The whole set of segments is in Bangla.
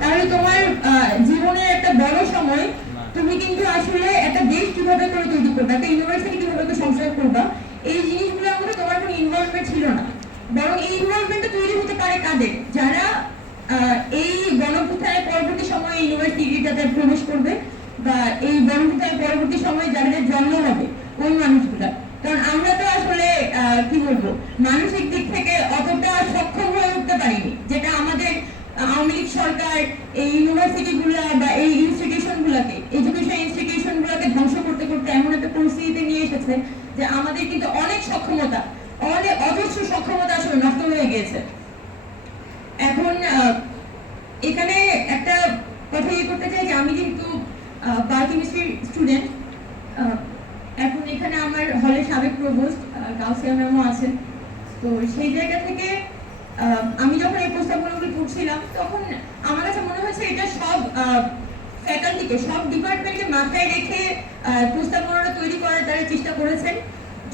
তাহলে তোমার জীবনের একটা বড় সময় তুমি কিন্তু আসলে একটা দেশ কিভাবে করে তৈরি করবা, একটা ইউনিভার্সিটি কিভাবে করে সংস্কার করবা, এই জিনিসগুলোর মধ্যে তোমার কোনো ইনভলভমেন্ট ছিল না। বরং এই ইনভলভমেন্টটা তৈরি হতে পারে কাদের, যারা এই গণঅভ্যুত্থানের পরবর্তী সময়ে ইউনিভার্সিটিটাতে প্রবেশ করবে বা এই গণঅভ্যুত্থানের পরবর্তী সময়ে যাদের জন্ম হবে ওই মানুষগুলা। কারণ আমরা তো আসলে কি বলবো, মানসিক দিক থেকে অতটা সক্ষম হয়ে উঠতে পারিনি, যেটা আমাদের আওয়ামী লীগ সরকার এই ইউনিভার্সিটি গুলা বা এই ইনস্টিটিউশন গুলাকে, এডুকেশন ইনস্টিটিউশন গুলাকে ধ্বংস করতে করতে এমন একটা পরিস্থিতিতে নিয়ে এসেছে যে আমাদের কিন্তু অনেক সক্ষমতা, অনেক অজস্র সক্ষমতা আসলে নষ্ট হয়ে গিয়েছে। এখন এখানে একটা কথা করতে চাই যে আমি কিন্তু বায়োকেমিস্ট্রি স্টুডেন্ট। এখন এখানে আমার হলের সাবেক প্রভোস্ট গাউসিয়া ম্যামও আছেন। তো সেই জায়গা থেকে আমি যখন এই প্রস্তাবনাগুলো পড়ছিলাম তখন আমার কাছে মনে হয়েছে এটা সব ফ্যাকাল্টিকে, সব ডিপার্টমেন্টকে মাথায় রেখে প্রস্তাবনাটা তৈরি করার তারা চেষ্টা করেছেন।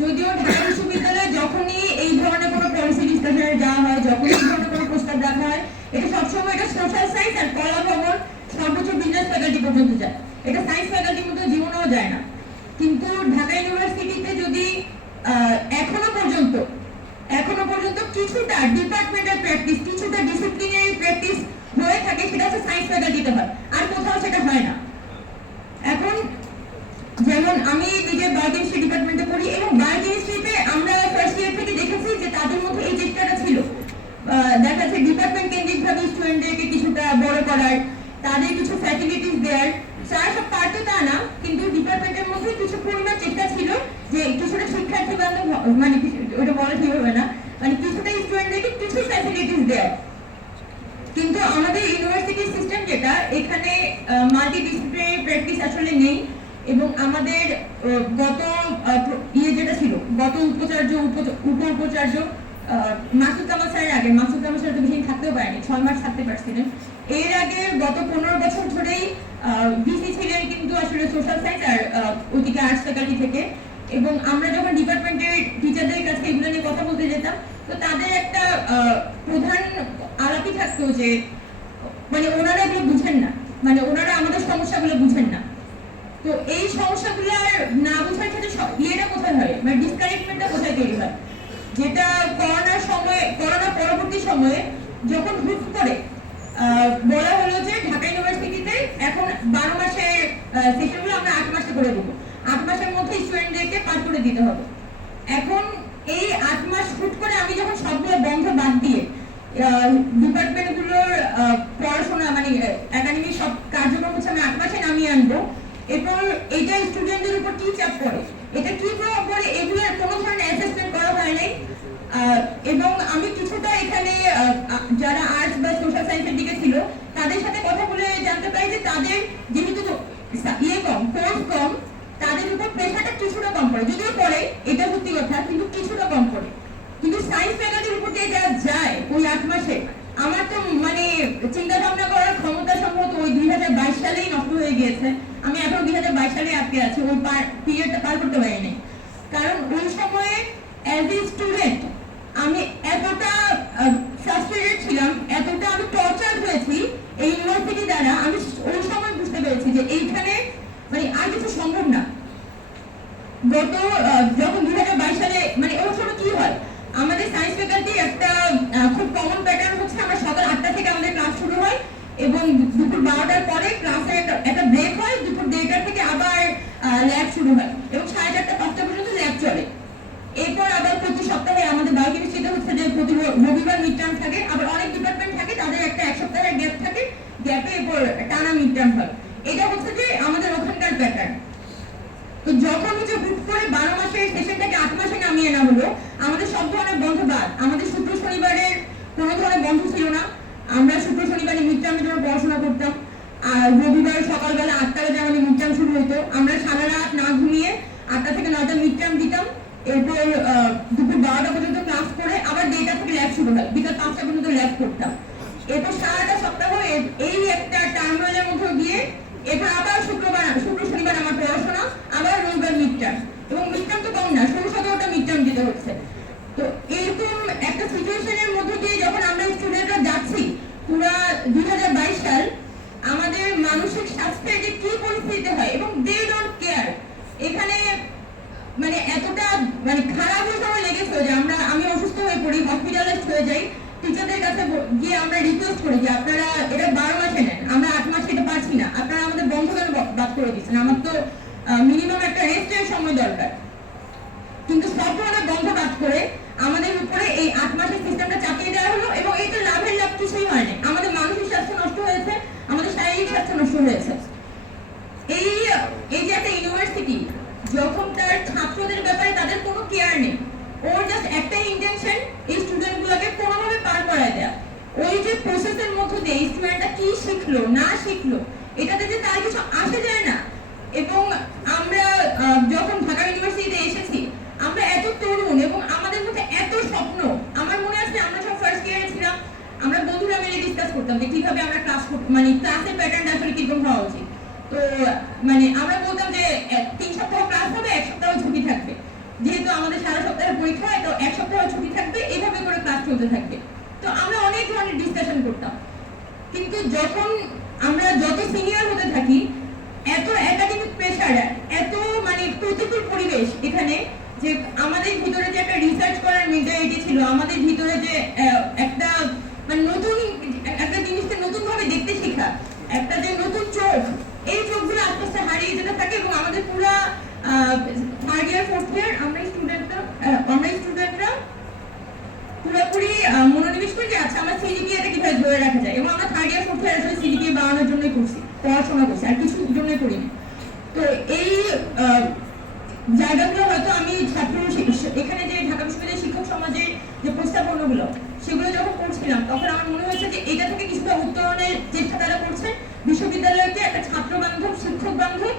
যদিও ঢাকা বিশ্ববিদ্যালয়ে যখনই এই ধরনের কোনো পলিসি ডিসকাশনে যাওয়া হয়, যখনই এই ধরনের কোনো প্রস্তাব রাখা হয়, এটা সবসময় এটা সোশ্যাল সায়েন্স আর কলা ভবন সর্বোচ্চ বিজনেস ফ্যাকাল্টি পর্যন্ত যায়, এটা সায়েন্স ফ্যাকাল্টির মধ্যে জীবনেও যায় না। কিন্তু ঢাকা ইউনিভার্সিটিতে যদি এখনো পর্যন্ত কিছুটা ডিপার্টমেন্টাল প্র্যাকটিস, কিছুটা ডিসিপ্লিনারি প্র্যাকটিস হয়ে থাকে, সেটা হচ্ছে সায়েন্স ফ্যাকাল্টিতে হয়, আর কোথাও সেটা হয় না। এখন যেমন আমি নিজে বায়োকেমিস্ট্রি ডিপার্টমেন্টে পড়ি এবং বায়োকেমিস্ট্রিতে আমরা ফার্স্ট ইয়ার থেকে দেখেছি যে তাদের মধ্যে এই চেষ্টাটা ছিল, দেখা যাচ্ছে ডিপার্টমেন্ট কেন্দ্রিকভাবে স্টুডেন্টদেরকে কিছুটা বড় করার, তাদের কিছু ফ্যাসিলিটিস দেওয়ার। তারা সব পারতো তা না, কিন্তু ডিপার্টমেন্টের মধ্যে কিছু পরিমাণ চেষ্টা ছিল যে কিছুটা শিক্ষার্থী বান্ধব, মানে ওটা বলা ঠিক হবে না, মানে কিছুটা স্টুডেন্টদেরকে কিছু ফ্যাসিলিটিস দেওয়ার। কিন্তু আমাদের ইউনিভার্সিটি সিস্টেম যেটা, এখানে মাল্টিডিসিপ্লিনারি প্র্যাকটিস আসলে নেই। এবং আমাদের গত যেটা ছিল, গত উপাচার্য উপ উপাচার্য মাসুদ কামাল স্যারের আগে, মাসুদ কামাল স্যার তো বেশি থাকতেও পারেনি, 6 মাস থাকতে পারছিলেন। এর আগে গত 15 বছর ধরেই ভিসি ছিলেন কিন্তু আসলে সোশ্যাল সায়েন্স আর ওদিকে আর্টস ফ্যাকাল্টি থেকে। এবং আমরা যখন ডিপার্টমেন্টের টিচারদের কাছে এগুলো নিয়ে কথা বলতে যেতাম, তো তাদের একটা প্রধান আলাপই থাকতো যে মানে ওনারা এগুলো বুঝেন না, মানে ওনারা আমাদের সমস্যাগুলো বুঝেন না। তো এই সমস্যাগুলো না বোঝার ক্ষেত্রে ইয়েটা কোথায় হয়, মানে ডিসকারেক্টমেন্টটা কোথায় তৈরি হয়, যেটা করোনার সময়, করোনা পরবর্তী সময়ে যখন হুট করে বলা হলো যে ঢাকা ইউনিভার্সিটিতে এখন 12 মাসের সেশনগুলো আমরা 8 মাসে করে দেবো, 8 মাসের মধ্যে স্টুডেন্টদেরকে পার করে দিতে হবে। এখন এই 8 মাস হুট করে আমি যখন সবগুলো বন্ধ বাদ দিয়ে ডিপার্টমেন্টগুলোর পড়াশোনা, মানে একাডেমিক সব কার্যক্রম হচ্ছে আমি 8 মাসে নামিয়ে আনবো, এরপর এটা স্টুডেন্টদের উপর কি চাপ পড়ে, এটা কি প্রভাব পড়ে, এগুলোর কোনো ধরনের অ্যাসেসমেন্ট করা হয় নাই। এবং আমি কিছুটা এখানে যারা আর্টস বা সোশ্যাল সায়েন্সের দিকে ছিল তাদের সাথে কথা বলে জানতে পারি যে তাদের যেহেতু ইয়ে কম, কোর্স কম, তাদের উপর প্রেশারটা কিছুটা কম পড়ে, যদিও পড়ে, এটা সত্যি কথা, কিন্তু কিছুটা কম পড়ে। কিন্তু সায়েন্স ফ্যাকাল্টির উপর দিয়ে যারা যায় ওই 8 মাসে, আমার তো মানে চিন্তা ভাবনা করার ক্ষমতা সম্ভবত ওই 2022 সালেই নষ্ট হয়ে গিয়েছে। আমি এখন 2022 সালে আটকে আছি, ওই পিরিয়ডটা পার করতে পারিনি। কারণ ওই সময়ে অ্যাজ এ স্টুডেন্ট আমি এতটা ফ্রাস্ট্রেটেড ছিলাম, এতটা আমি টর্চার হয়েছি এই ইউনিভার্সিটি দ্বারা, আমি ওই সময় বুঝতে পেরেছি যে এইখানে মানে আর কিছু সম্ভব না। গত যখন 2022 সালে, মানে ওই সময় কি হয়, আমাদের সায়েন্স ফ্যাকাল্টি একটা খুব কমন প্যাটার্ন হচ্ছে আমরা সকাল 8টা থেকে আমাদের ক্লাস শুরু হয় এবং দুপুর 12টার পরে ক্লাসে একটা ব্রেক হয়, দুপুর 1:30 থেকে আবার ল্যাব শুরু হয় এবং 4:30 5টা পর্যন্ত ল্যাব চলে। এরপর আবার প্রতি সপ্তাহে আমাদের বায়োকেমিস্ট্রিতে হচ্ছে যে প্রতি রবিবার মিড টার্ম থাকে, আবার অনেক ডিপার্টমেন্ট থাকে তাদের একটা 1 সপ্তাহের গ্যাপ থাকে, গ্যাপে এরপর টানা মিড টার্ম হয়। এটা হচ্ছে যে আমাদের ওখানকার প্যাটার্ন। তো যখন হচ্ছে হুট করে 12 মাসের সেশনটাকে 8 মাসে নামিয়ে আনা হলো, আমাদের সব ধরনের বন্ধ বাদ, আমাদের শুক্র শনিবারের কোনো ধরনের বন্ধ ছিল না, আমরা শুক্র শনিবারে মিড টার্মের জন্য পড়াশোনা করতাম। আর রবিবার সকালবেলা 8টা বাজে আমাদের মিড টার্ম শুরু হতো, আমরা সারা রাত না ঘুমিয়ে 8টা থেকে 9টা মিড টার্ম দিতাম। এরপর দুপুর 12টা পর্যন্ত ক্লাস করে আবার 1:30 থেকে ল্যাব শুরু হয়, বিকাল 5টা পর্যন্ত ল্যাব করতাম। এরপর সারাটা সপ্তাহ এই একটা টার্মিনালের মধ্যে দিয়ে এরপর আবার শুক্র শনিবার আমার পড়াশোনা, আবার রবিবার মিড টার্ম, এবং মিড টার্ম তো কম না, 16-17টা মিড টার্ম দিতে হচ্ছে। তো এরকম একটা সিচুয়েশনের মধ্যে দিয়ে যখন আমরা স্টুডেন্টরা যাচ্ছি পুরা 2022 সাল, সময় দরকার, কিন্তু সব ধরনের বন্ধ কাজ করে আমাদের উপরে এই 8 মাসের সিস্টেমটা চাপিয়ে দেওয়া হলো, এবং এইটা লাভের লাভ কিছুই হয়নি। আমাদের মানসিক স্বাস্থ্য নষ্ট হয়েছে, আমাদের শারীরিক স্বাস্থ্য নষ্ট হয়েছে। এই এই যে একটা ইউনিভার্সিটি যখন তার ছাত্রদের ব্যাপারে তাদের কোনো কেয়ার নেই, ওর জাস্ট একটাই ইন্টেনশন এই স্টুডেন্টগুলোকে কোনোভাবে পার করায় দেয়া। ওই যে প্রসেসের মধ্যে দিয়ে স্টুডেন্টটা কি শিখলো না শিখলো এটাতে যে তার কিছু আসে যায় না। এবং আমরা যখন ঢাকা ইউনিভার্সিটিতে এসেছি, আমরা এত তরুণ এবং আমাদের মধ্যে এত স্বপ্ন। আমার মনে আছে আমরা যখন ফার্স্ট ইয়ারে ছিলাম, আমরা বন্ধুরা মিলে ডিসকাস করতাম যে কিভাবে আমরা মানে ক্লাসের প্যাটার্নটা আসলে কিরকম হওয়া উচিত। তো মানে আমরা বলতাম যে 3 সপ্তাহ ক্লাস হবে, 1 সপ্তাহ ছুটি থাকবে, যেহেতু আমাদের সারা সপ্তাহের পরীক্ষা হয়, তো 1 সপ্তাহ ছুটি থাকবে, এইভাবে করে ক্লাস চলতে থাকবে। তো আমরা অনেক ধরনের ডিসকাশন করতাম, কিন্তু যখন আমরা যত সিনিয়র হতে থাকি, এত একাডেমিক প্রেসার, এত মানে প্রতিকূল পরিবেশ এখানে, যে আমাদের ভিতরে যে একটা রিসার্চ করার মেন্টালিটি ছিল, আমাদের ভিতরে যে একটা মানে নতুন একটা জিনিসকে নতুন ভাবে দেখতে শেখা, একটা যে নতুন চোখ, এই চোখগুলো আস্তে আস্তে হারিয়ে যেতে থাকে। এবং আমাদের পুরো থার্ড ইয়ার ফোর্থ ইয়ার আমরা স্টুডেন্টরা পুরোপুরি মনোনিবেশ করি যে আচ্ছা আমার সিজিপিএটা কিভাবে ধরে রাখা যায়। এবং আমরা থার্ড ইয়ার ফোর্থ ইয়ার আসলে সিজিপিএ বাড়ানোর জন্যই করছি, পড়াশোনা করছি, আর কিছু জন্যই করিনি। তো এই জায়গাগুলো হয়তো আমি ছাত্র এখানে যে ঢাকা বিশ্ববিদ্যালয়ের শিক্ষক সমাজের যে প্রস্তাবনাগুলো সেগুলো যখন পড়ছিলাম, তখন আমার মনে হয়েছে যে এটা থেকে কিছুটা উত্তরণের চেষ্টা তারা করছে, বিশ্ববিদ্যালয়কে একটা ছাত্র বান্ধব, শিক্ষক বান্ধব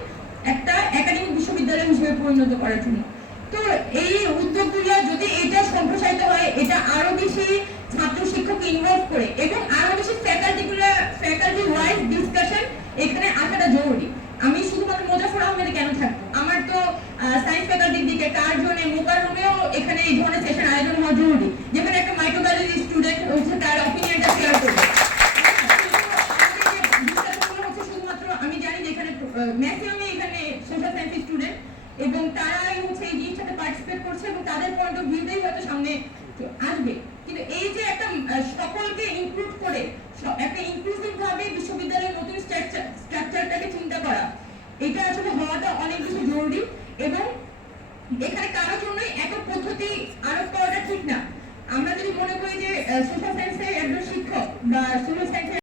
একটা একাডেমিক বিশ্ববিদ্যালয় হিসেবে পরিণত করার জন্য। তো এই উদ্যোগগুলো যদি এটা সম্প্রসারিত হয়, এটা আরো বেশি ছাত্র শিক্ষক ইনভলভ করে এবং আরো বেশি ফ্যাকাল্টি ওয়াইজ ডিসকাশন এখানে আসাটা জরুরি। আমি শুধুমাত্র মোজাফর আহমেদে কেন থাকবো, আমার তো সায়েন্স ফ্যাকাল্টির দিকে কার্জনে মোকাররমেও এখানে এই ধরনের সেশন আয়োজন হওয়া জরুরি, যেখানে একটা মাইক্রোবায়োলজি স্টুডেন্ট হচ্ছে তার অপিনিয়নটা শেয়ার করবে। শুধুমাত্র আমি জানি যে এখানে ম্যাক্সিমামই এখানে সোশ্যাল সায়েন্স স্টুডেন্ট, এবং তারাই হচ্ছে এই জিনিসটাতে পার্টিসিপেট করছে এবং তাদের পয়েন্ট অফ ভিউতেই হয়তো সামনে আসবে। কিন্তু এই যে একটা সকলকে ইনক্লুড করে একটা ইনক্লুসিভ ভাবে বিশ্ববিদ্যালয়ের নতুন স্ট্রাকচারটাকে চিন্তা করা, এটা আসলে হওয়াটা অনেক বেশি জরুরি। এবং